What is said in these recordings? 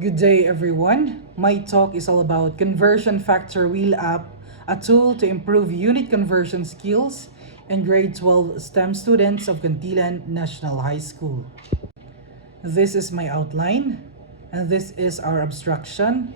Good day, everyone. My talk is all about Conversion Factor Wheel app, a tool to improve unit conversion skills in grade 12 STEM students of Cantilan National High School. This is my outline, and this is our abstraction.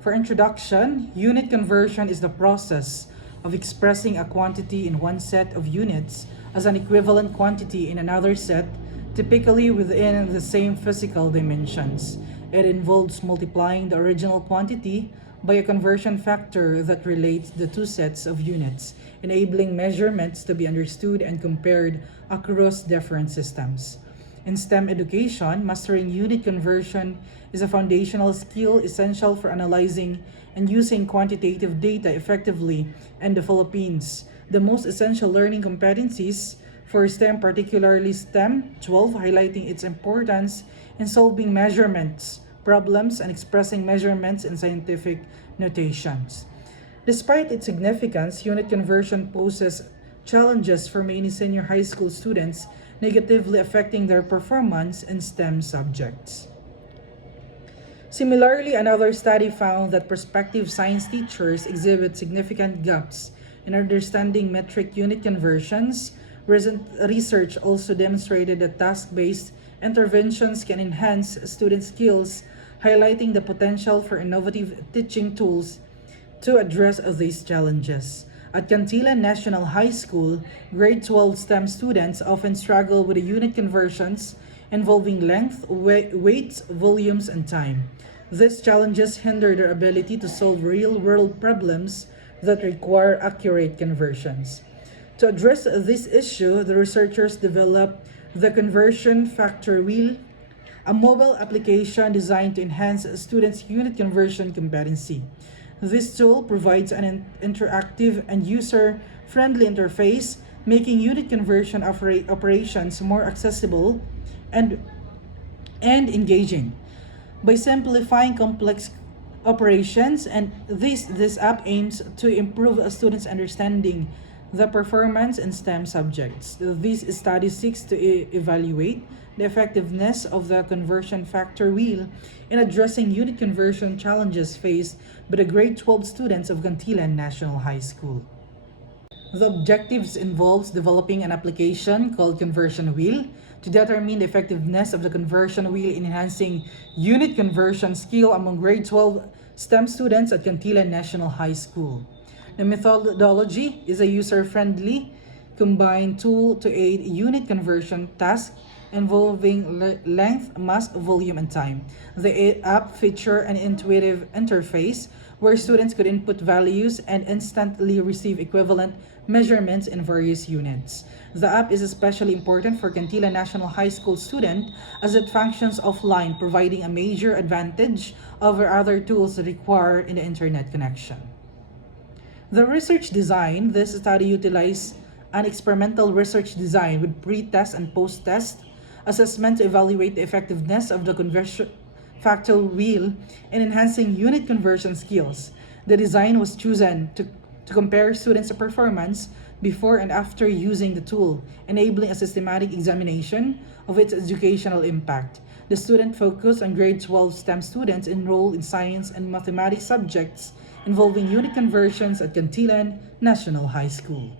For introduction, unit conversion is the process of expressing a quantity in one set of units as an equivalent quantity in another set, typically within the same physical dimensions. It involves multiplying the original quantity by a conversion factor that relates the two sets of units, enabling measurements to be understood and compared across different systems. In STEM education, mastering unit conversion is a foundational skill essential for analyzing and using quantitative data effectively in the Philippines. The most essential learning competencies for STEM, particularly STEM 12, highlighting its importance in solving measurements, problems, and expressing measurements in scientific notations. Despite its significance, unit conversion poses challenges for many senior high school students, negatively affecting their performance in STEM subjects. Similarly, another study found that prospective science teachers exhibit significant gaps in understanding metric unit conversions. Recent research also demonstrated that task-based interventions can enhance student skills, highlighting the potential for innovative teaching tools to address these challenges. At Cantilan National High School, grade 12 STEM students often struggle with the unit conversions involving length, weights, volumes, and time. These challenges hinder their ability to solve real-world problems that require accurate conversions. To address this issue, the researchers developed the Conversion Factor Wheel, a mobile application designed to enhance students' unit conversion competency. This tool provides an interactive and user-friendly interface, making unit conversion operations more accessible and, and engaging. By simplifying complex operations, and this app aims to improve a student's understanding the performance in STEM subjects. This study seeks to evaluate the effectiveness of the conversion factor wheel in addressing unit conversion challenges faced by the grade 12 students of Cantilan National High School. The objectives involves developing an application called Conversion Wheel to determine the effectiveness of the conversion wheel in enhancing unit conversion skill among grade 12 STEM students at Cantilan National High School. The methodology is a user-friendly combined tool to aid unit conversion task involving length, mass, volume, and time. The app feature an intuitive interface where students could input values and instantly receive equivalent measurements in various units. The app is especially important for Cantilan National High School students as it functions offline, providing a major advantage over other tools that require an internet connection. The research design, this study utilized an experimental research design with pre-test and post-test assessment to evaluate the effectiveness of the conversion factor wheel in enhancing unit conversion skills. The design was chosen to compare students' performance before and after using the tool, enabling a systematic examination of its educational impact. The student focused on grade 12 STEM students enrolled in science and mathematics subjects involving unit conversions at Cantilan National High School.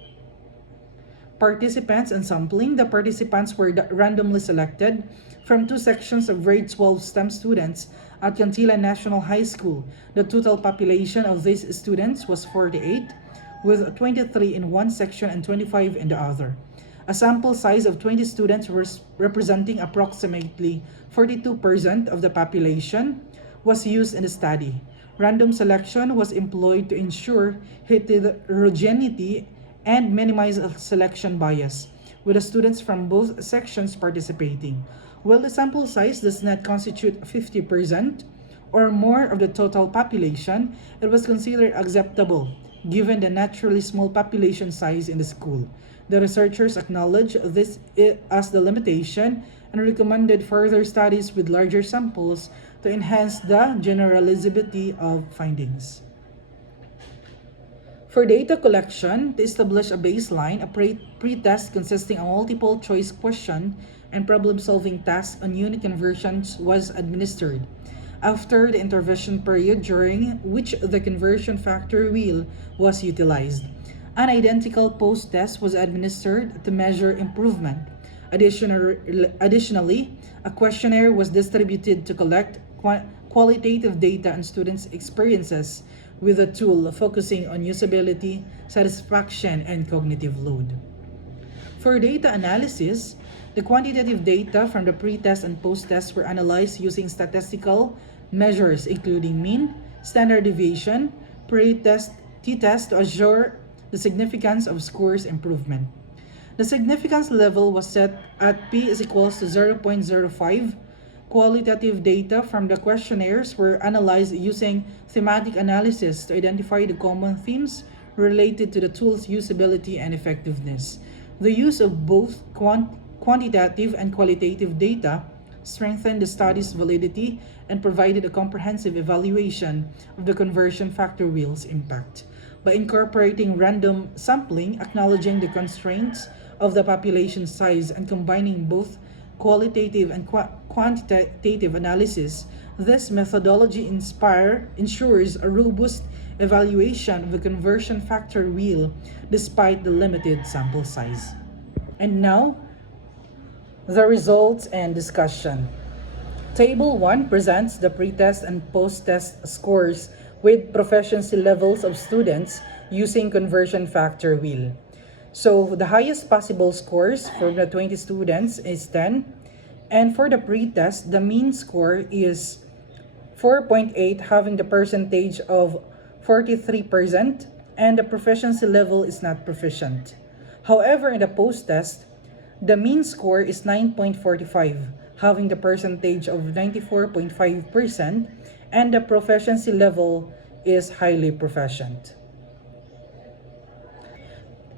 Participants and sampling. The participants were randomly selected from two sections of grade 12 STEM students at Cantilan National High School. The total population of these students was 48, with 23 in one section and 25 in the other. A sample size of 20 students representing approximately 42% of the population was used in the study. Random selection was employed to ensure heterogeneity and minimize selection bias, with the students from both sections participating. While the sample size does not constitute 50% or more of the total population, it was considered acceptable given the naturally small population size in the school. The researchers acknowledged this as the limitation and recommended further studies with larger samples to enhance the generalizability of findings. For data collection, to establish a baseline, a pre-test consisting of multiple choice question and problem-solving task on unit conversions was administered. after the intervention period during which the conversion factor wheel was utilized. An identical post-test was administered to measure improvement. Additionally, a questionnaire was distributed to collect qualitative data on students' experiences with the tool focusing on usability, satisfaction, and cognitive load. For data analysis, the quantitative data from the pre-test and post-test were analyzed using statistical measures including mean, standard deviation, pre-test, t-test to assure the significance of scores improvement. The significance level was set at p is equals to 0.05. Qualitative data from the questionnaires were analyzed using thematic analysis to identify the common themes related to the tool's usability and effectiveness. The use of both quantitative and qualitative data strengthened the study's validity and provided a comprehensive evaluation of the conversion factor wheel's impact. By incorporating random sampling, acknowledging the constraints of the population size, and combining both qualitative and quantitative analysis, this methodology ensures a robust evaluation of the conversion factor wheel despite the limited sample size. And now, the results and discussion. Table 1 presents the pre-test and post-test scores with proficiency levels of students using conversion factor wheel. So the highest possible scores for the 20 students is 10. And for the pre-test, the mean score is 4.8, having the percentage of 43%, and the proficiency level is not proficient. However, in the post-test, the mean score is 9.45, having the percentage of 94.5%, and the proficiency level is highly proficient.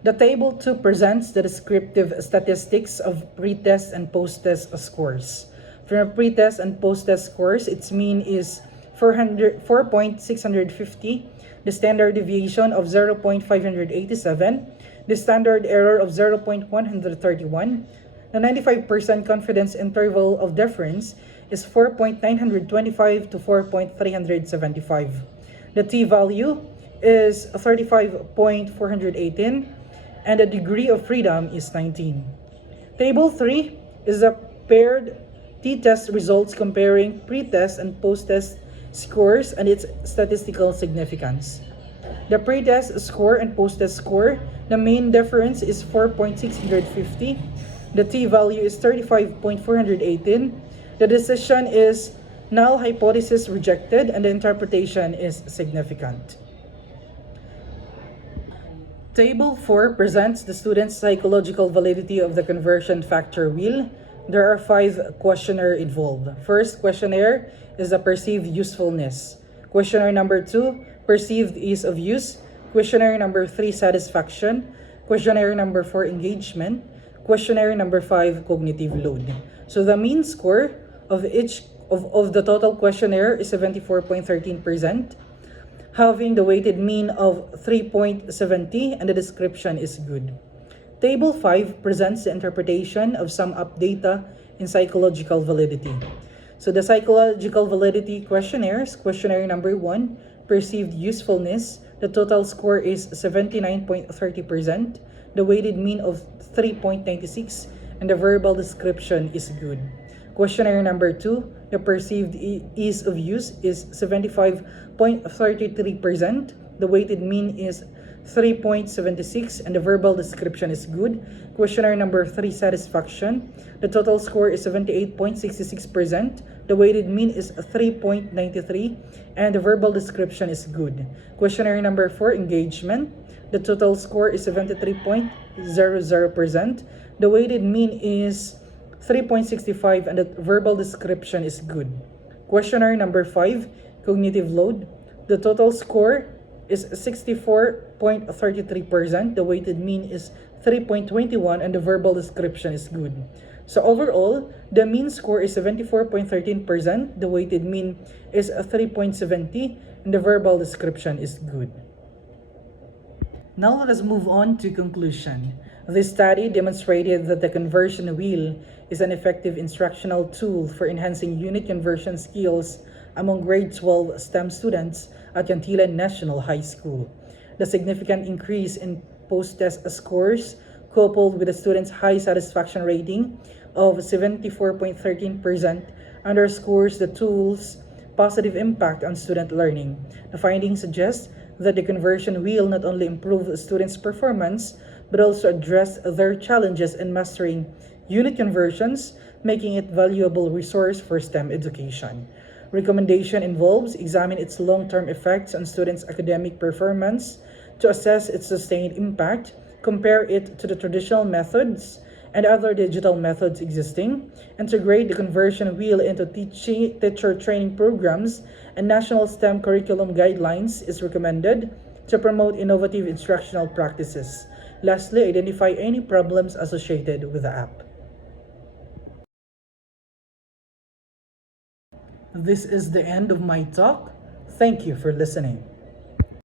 The table 2 presents the descriptive statistics of pre-test and post-test scores. For pre-test and post-test scores, its mean is 4.650, the standard deviation of 0.587, the standard error of 0.131, the 95% confidence interval of difference is 4.925 to 4.375. The t-value is 35.418, and the degree of freedom is 19. Table 3 is the paired t-test results comparing pre-test and post-test scores and its statistical significance. The pre-test score and post-test score, the main difference is 4.650. The t-value is 35.418. The decision is null hypothesis rejected, and the interpretation is significant. Table 4 presents the student's psychological validity of the conversion factor wheel. There are 5 questionnaires involved. First questionnaire is the perceived usefulness. Questionnaire number 2, perceived ease of use. Questionnaire number 3, satisfaction. Questionnaire number 4, engagement. Questionnaire number 5, cognitive load. So the mean score of each of the total questionnaire is 74.13%, having the weighted mean of 3.70, and the description is good. Table 5 presents the interpretation of some up data in psychological validity. So the psychological validity questionnaires, questionnaire number 1, perceived usefulness, the total score is 79.30%, the weighted mean of 3.96, and the verbal description is good. Questionnaire number 2, the perceived ease of use is 75.33%, the weighted mean is 3.76, and the verbal description is good. Questionnaire number 3, satisfaction, the total score is 78.66%, the weighted mean is 3.93, and the verbal description is good. Questionnaire number 4, engagement, the total score is 73.00%, the weighted mean is 3.65, and the verbal description is good. Questionnaire number 5, cognitive load, the total score is 64.33%, the weighted mean is 3.21, and the verbal description is good. So overall, the mean score is 74.13%, the weighted mean is 3.70, and the verbal description is good. Now let us move on to conclusion. This study demonstrated that the conversion wheel is an effective instructional tool for enhancing unit conversion skills among grade 12 STEM students at Cantilan National High School. The significant increase in post-test scores, coupled with the students' high satisfaction rating of 74.13%, underscores the tool's positive impact on student learning. The findings suggest that the conversion will not only improve students' performance, but also address their challenges in mastering unit conversions, making it valuable resource for STEM education. Recommendation involves examining its long-term effects on students' academic performance to assess its sustained impact, compare it to the traditional methods and other digital methods existing, integrate the conversion wheel into teacher training programs, and national STEM curriculum guidelines is recommended to promote innovative instructional practices. Lastly, identify any problems associated with the app. This is the end of my talk. Thank you for listening.